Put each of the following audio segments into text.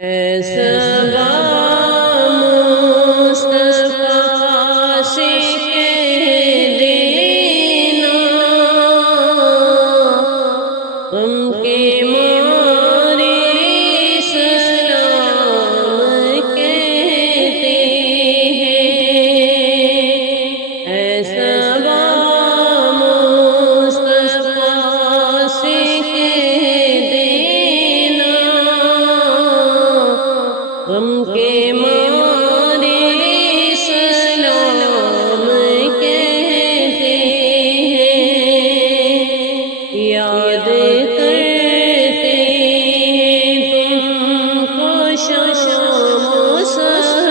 ایسا مصطفیٰ سے کہہ دینا غم کے مارے سلام کہتے ہیں۔ ایسا مصطفیٰ سے کہہ دینا غم کے مارے سلام کہتے ہیں۔ یاد کرتے ہیں تم کو شام و سحر،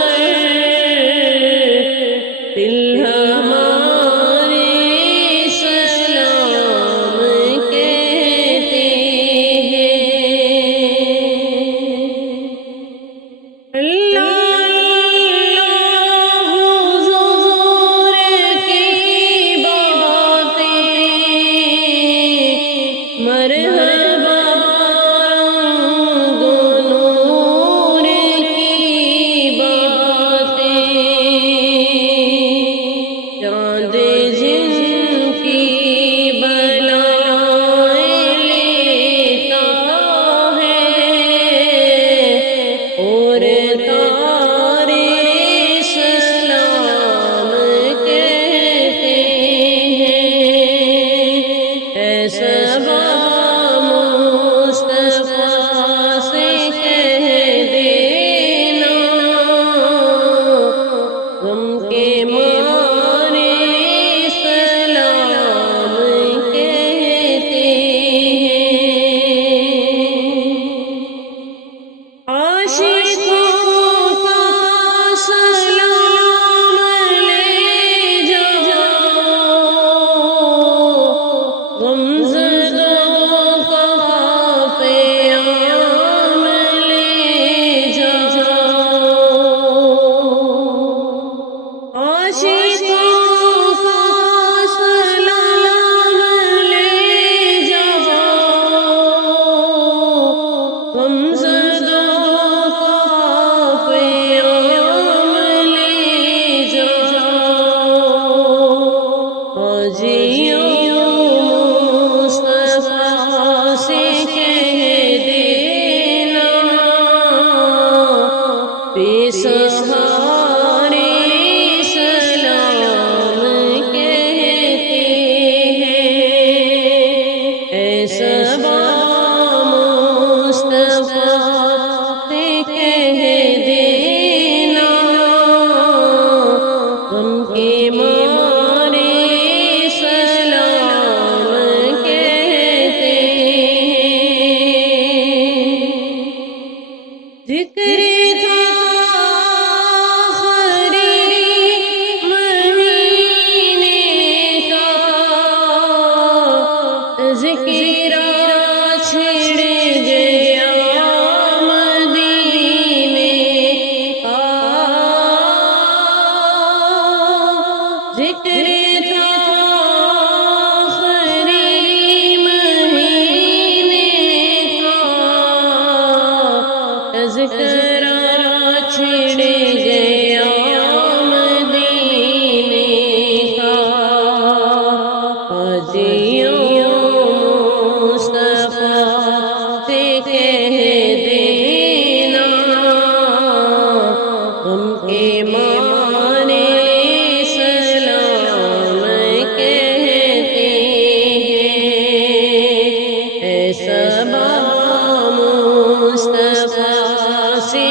دل ہمارے سلام کہتے ہیں۔ مرحبا نور کی باتیں، چاند جن کی بلائیں لیتا ہے، اور تارے سلام کہتے ہیں۔ ایسا مصطفیٰ سے کہہ دینا غم کے مارے سلام کہتے ہیں۔ عاشقوں کا سلام لے جاؤ، غمزدوں کا پیام لے جاؤ۔ عاشقوں کا سلام لے جاؤ، غمزدوں کا پیام لے جاؤ۔ مصطفیٰ سے کہہ دینا بے سہارے سلام کہتے ہیں۔ ایسا مصطفیٰ سے کہہ دینا غم کے مارے سلام کہتے ہیں۔ ذکر تھا آخری مہینے کا، ذکر چھڑ گیا مدینے کا۔ ذکر تھا آخری مہینے کا، تذکرہ چھڑ گیا مدینے کا۔ مصطفیٰ سے کہہ دینا غم کے مارے سلام کہتے ہیں۔ ایسا مصطفیٰ سے